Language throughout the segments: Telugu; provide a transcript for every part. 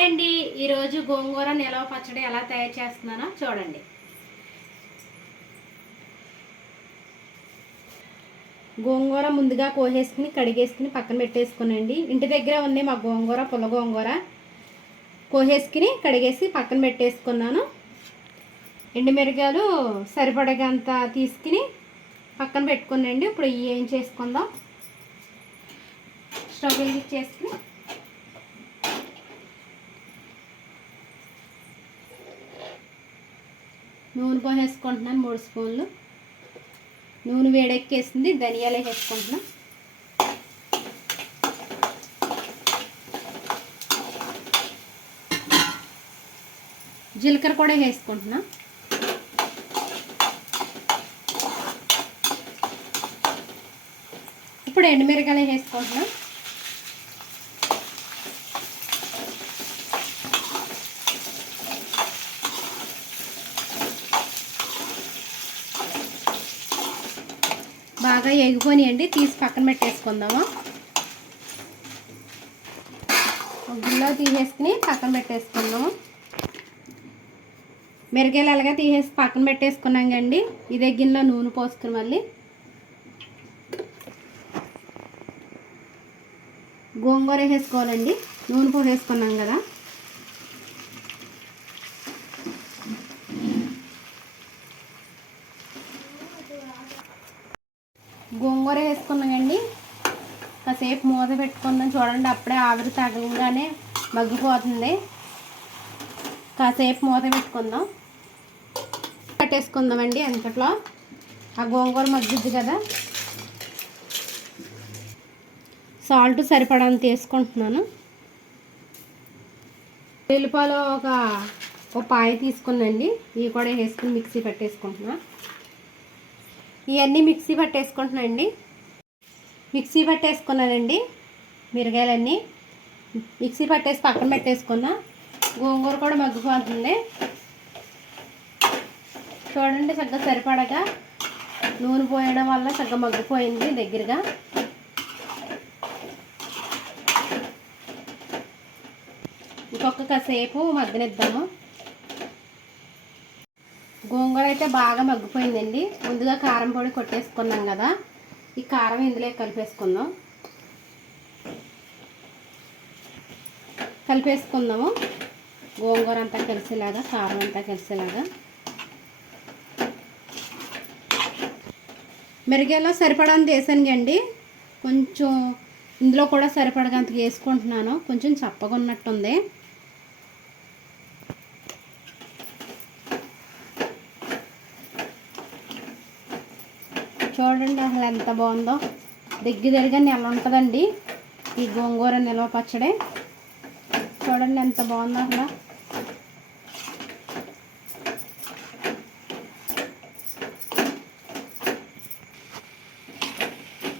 హాయ్ అండి ఈరోజు గోంగూర నిలవ పచ్చడి ఎలా తయారు చేస్తున్నానో చూడండి. గోంగూర ముందుగా కోసేసుకుని కడిగేసుకుని పక్కన పెట్టేసుకునండి. ఇంటి దగ్గర ఉంది మా గోంగూర పుల్ల గోంగూర కోసేసుకుని కడిగేసి పక్కన పెట్టేసుకున్నాను. ఎండుమిరగాయలు సరిపడగంత తీసుకుని పక్కన పెట్టుకునండి. ఇప్పుడు ఏం చేసుకుందాం? స్టవ్ వెలిగించేసుకుని నూనె పోసేసుకుంటున్నాను మూడు స్పూన్లు. నూనె వేడెక్కేసింది ధనియాలు వేసుకుంటున్నాం. జీలకర్ర కూడా వేసుకుంటున్నాం. ఇప్పుడు ఎండుమిరకాయలు వేసుకుంటున్నాం. బాగా ఎగిపోనియండి తీసి పక్కన పెట్టేసుకుందాము? ఒక తీసేసుకుని పక్కన పెట్టేసుకుందాము. మిరగాయలు అలాగా తీసేసి పక్కన పెట్టేసుకున్నాం కండి. ఇదే గిన్నెలో నూనె పోసుకుని మళ్ళీ. గోంగూర వేసుకోవాలండి. నూనె పోసేసుకున్నాం కదా. గోంగూర వేసుకున్నామండి కాసేపు మూత పెట్టుకుందాం చూడండి అప్పుడే ఆవిరి తగలగానే మగ్గిపోతుంది. కాసేపు మూత పెట్టుకుందాం. పెట్టేసుకుందామండి ఎంతట్లో ఆ గోంగూర మగ్గుద్ది కదా. సాల్ట్ సరిపడంత వేసుకుంటున్నాను. వెల్లిపాయలు ఒక ఒక పాయ తీసుకున్నాండి. ఇవి కూడా వేసుకుని మిక్సీ పెట్టేసుకుంటున్నాను ఇవన్నీ మిక్సీ పట్టేసుకుంటున్నానండి మిక్సీ పట్టేసుకున్నానండి మిరగాయలన్నీ. మిక్సీ పట్టేసి పక్కన పెట్టేసుకున్నా. గోంగూర కూడా మగ్గిపోతుంది. చూడండి చక్కగా సరిపడగా నూనె పోయడం వల్ల చక్కగా మగ్గిపోయింది దగ్గరగా. ఇంకొక కాసేపు మగ్గనిద్దాము. గోంగూర అయితే బాగా మగ్గిపోయిందండి. ముందుగా కారం పొడి కొట్టేసుకున్నాం కదా. ఈ కారం ఇందులో కలిపేసుకుందాం. కలిపేసుకుందాము. గోంగూర అంతా కలిసేలాగా కారం అంతా కలిసేలాగా. మిరగాయలో సరిపడంత వేసానుగండి కొంచెం ఇందులో కూడా సరిపడగంత వేసుకుంటున్నాను. కొంచెం చప్పగా ఉన్నట్టుంది. చూడండి అసలు ఎంత బాగుందో. దగ్గర దగ్గర నెల ఉంటుందండి. ఈ గోంగూర నిల్వ పచ్చడి. చూడండి ఎంత బాగుందో అసలు.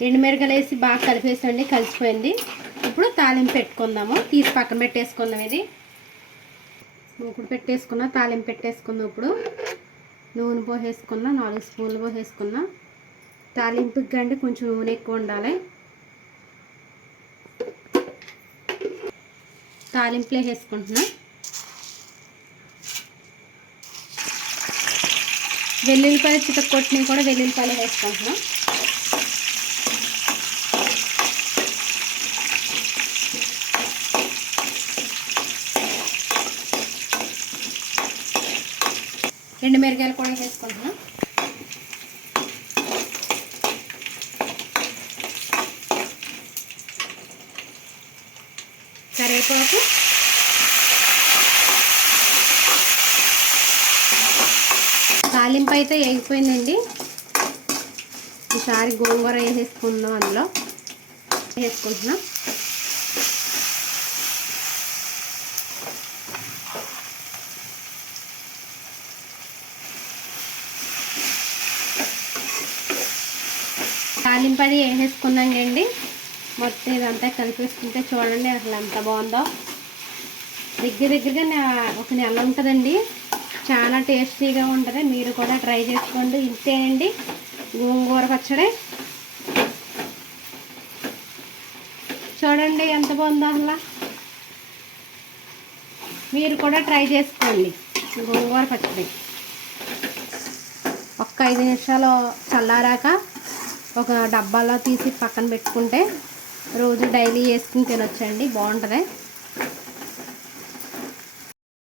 ఎండుమిరగలు వేసి బాగా కలిపేసండి కలిసిపోయింది. ఇప్పుడు తాలింపు పెట్టుకుందాము. తీసి పక్కన పెట్టేసుకుందాం ఇది. మూకుడు పెట్టేసుకున్నా తాలింపు పెట్టేసుకుందాం ఇప్పుడు. నూనె పోసేసుకున్నా నాలుగు స్పూన్లు పోసేసుకున్నా. తాలింపుకి కండి కొంచెం నూనె ఎక్కువ ఉండాలి. తాలింపులే వేసుకుంటున్నా. వెల్లుల్లిపాయలు చితక్కొట్టినవి కూడా వెల్లుల్లిపాయలు వేసుకుంటున్నాం. ఎండుమిరకాయలు కూడా వేసుకుంటున్నాం. కరివేపాకు. తాలింపు అయితే వేగిపోయిందండి ఈసారి గోంగూర వేసేసుకుందాం అందులో. వేసుకుంటున్నాం తాలింపు అది వేసేసుకున్నాం కండి మొత్తం ఇదంతా కలిపేసుకుంటే చూడండి అసలు ఎంత బాగుందో. దగ్గర దగ్గరగా ఒక నెల ఉంటుందండి. చాలా టేస్టీగా ఉంటుంది. మీరు కూడా ట్రై చేసుకోండి. ఇంతేనండి. గోంగూర పచ్చడి. చూడండి ఎంత బాగుందో అసలు. మీరు కూడా ట్రై చేసుకోండి. గోంగూర పచ్చడి. ఒక్క ఐదు నిమిషాలు చల్లారాక ఒక డబ్బాలో తీసి పక్కన పెట్టుకుంటే రోజు డైలీ వేసుకుని తినొచ్చండి బాగుంటుంది?